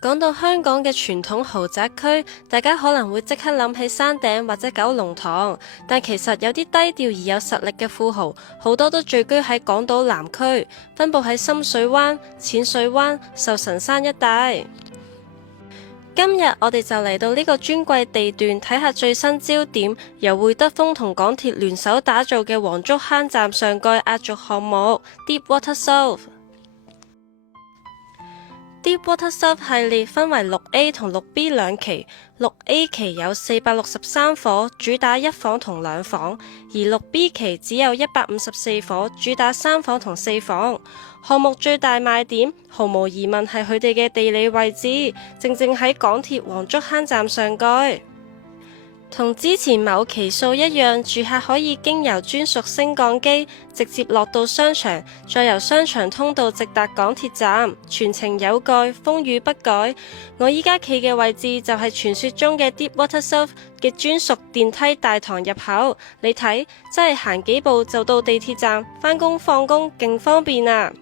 講到香港嘅傳統豪宅區，大家可能會即刻諗起山頂或者九龍塘，但其實有啲低調而有實力嘅富豪，好多都聚居喺港島南區，分佈喺深水灣、淺水灣、壽臣山一帶。今日我哋就嚟到呢個尊貴地段睇下最新焦點，由會德豐同港鐵聯手打造嘅黃竹坑站上蓋壓軸項目 Deepwater South。Deepwater South 系列分為6A 同6B 兩期，6A 期有463伙，主打1房同2房，而6B 期只有154伙，主打3房同4房。項目最大賣點，毫無疑問係佢哋嘅地理位置，正喺港鐵黃竹坑站上蓋。同之前某期數一樣，住客可以經由專屬升降機直接落到商場，再由商場通道直達港鐵站，全程有蓋，風雨不改。我依家企嘅位置就係傳說中嘅 Deepwater South 嘅專屬電梯大堂入口，你睇真係行幾步就到地鐵站，返工放工勁方便啊！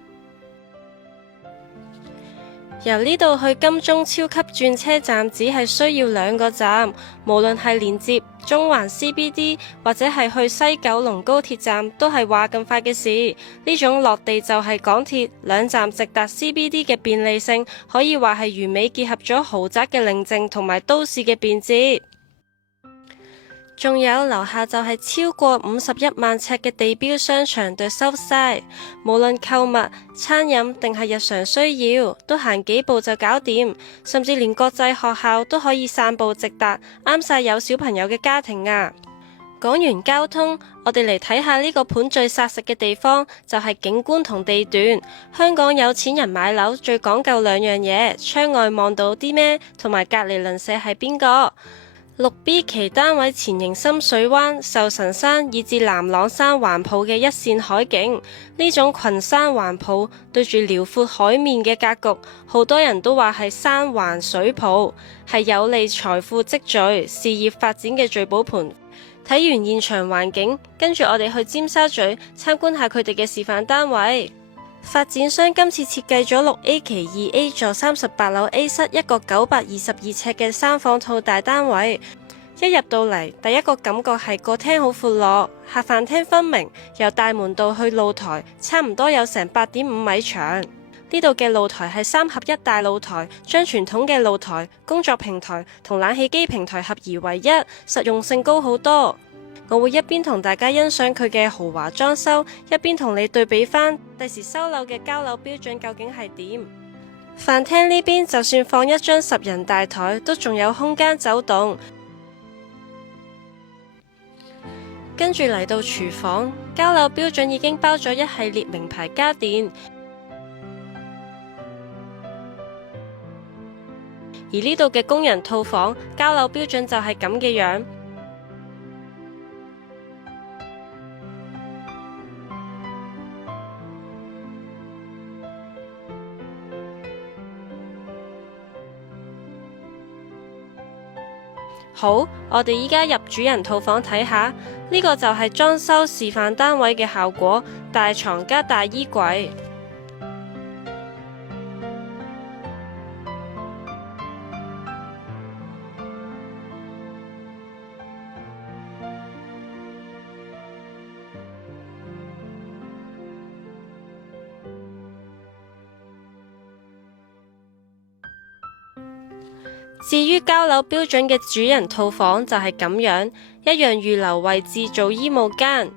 由呢度去金鐘超級轉車站只係需要2個站，無論係連接中環 CBD 或者係去西九龍高鐵站，都係話咁快嘅事。呢種落地就係港鐵2站直達 CBD 嘅便利性，可以話係完美結合咗豪宅嘅寧靜同埋都市嘅便捷。仲有樓下就係超過51萬尺嘅地標商場 The Southside， 無論購物、餐飲定係日常需要，都行幾步就搞掂，甚至連國際學校都可以散步直達，啱晒有小朋友嘅家庭啊！講完交通，我哋嚟睇下呢個盤最殺食嘅地方，就係景觀同地段。香港有錢人買樓最講究2樣嘢，窗外望到啲咩，同埋隔離鄰舍係邊個。6B 期單位前迎深水灣、壽臣山以至南朗山環抱嘅一線海景，呢種群山環抱對住遼闊海面嘅格局，好多人都話係山環水抱，係有利財富積聚、事業發展嘅聚寶盆。睇完現場環境，跟住我哋去尖沙咀參觀下佢哋嘅示範單位。發展商今次設計咗6A 期2A 座38樓 A 室一個922尺嘅3房套大單位。一入到嚟，第一個感覺係個廳好闊落，客飯廳分明，由大門道去露台差唔多有成8.5米長。呢度嘅露台係3合1大露台，將傳統嘅露台、工作平台同冷氣機平台合而為一，實用性高好多。我會一邊同大家欣賞佢嘅豪華裝修，一邊同你對比返第時收樓嘅交樓標準究竟係點。飯廳呢邊就算放一張10人大台，都仲有空間走動。跟住嚟到廚房，交樓標準已經包咗一系列名牌家電，而呢度嘅工人套房交樓標準就係咁嘅樣。好，我哋依家入主人套房睇下，呢個就係裝修示範單位嘅效果，大床加大衣櫃。至於交樓標準嘅主人套房就係咁樣，一樣預留位置做衣帽間。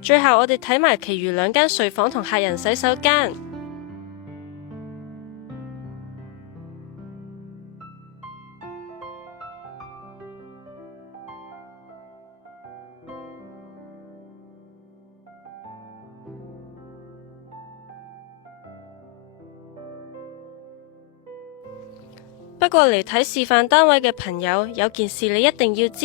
最後我哋睇埋其餘2間睡房同客人洗手間。不過嚟睇示範單位嘅朋友，有件事你一定要知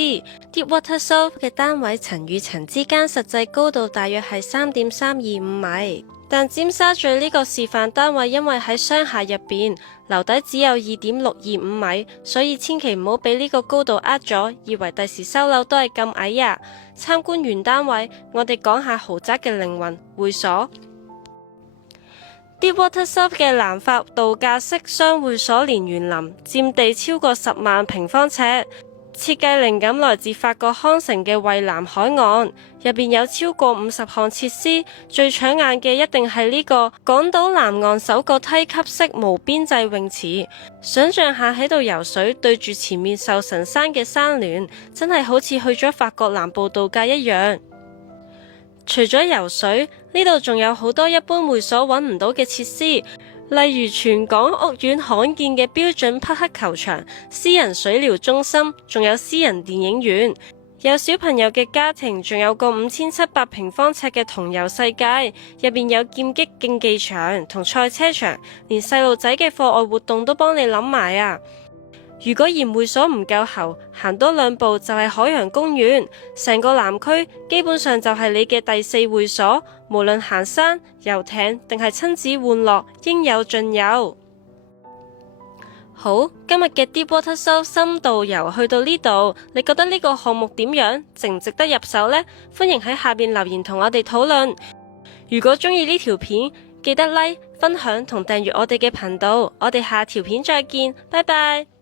，Deepwater South 嘅單位層與層之間實際高度大約係3.325米，但尖沙咀呢個示範單位因為喺商廈入邊，樓底只有2.625米，所以千祈唔好俾呢個高度呃咗，以為第時收樓都係咁矮呀。參觀完單位，我哋講下豪宅嘅靈魂會所。Deepwater South 嘅南法度假式雙會所連園林，佔地超過10萬平方尺。設計靈感來自法國康城嘅蔚藍海岸，入邊有超過50項設施，最搶眼嘅一定係呢個港島南岸首個梯級式無邊際泳池。想象下喺度游水，對住前面壽臣山嘅山巒，真係好似去咗法國南部度假一樣。除咗游水，呢度仲有好多一般會所揾唔到嘅設施。例如全港屋苑罕見嘅標準匹克球場、私人水療中心，仲有私人電影院。有小朋友嘅家庭，仲有個5700平方尺嘅童遊世界，入邊有劍擊競技場同賽車場，連細路仔嘅課外活動都幫你諗埋啊！如果嫌會所唔夠喉，行多2步就係海洋公園，成個南區基本上就係你嘅第4會所，無論行山、遊艇定係親子玩樂，應有盡有。好，今日嘅 Deepwater South 深度遊去到呢度，你覺得呢個項目點樣？值唔值得入手呢？歡迎喺下邊留言同我哋討論。如果中意呢條片，記得 like、分享同訂閱我哋嘅頻道。我哋下條片再見，拜拜。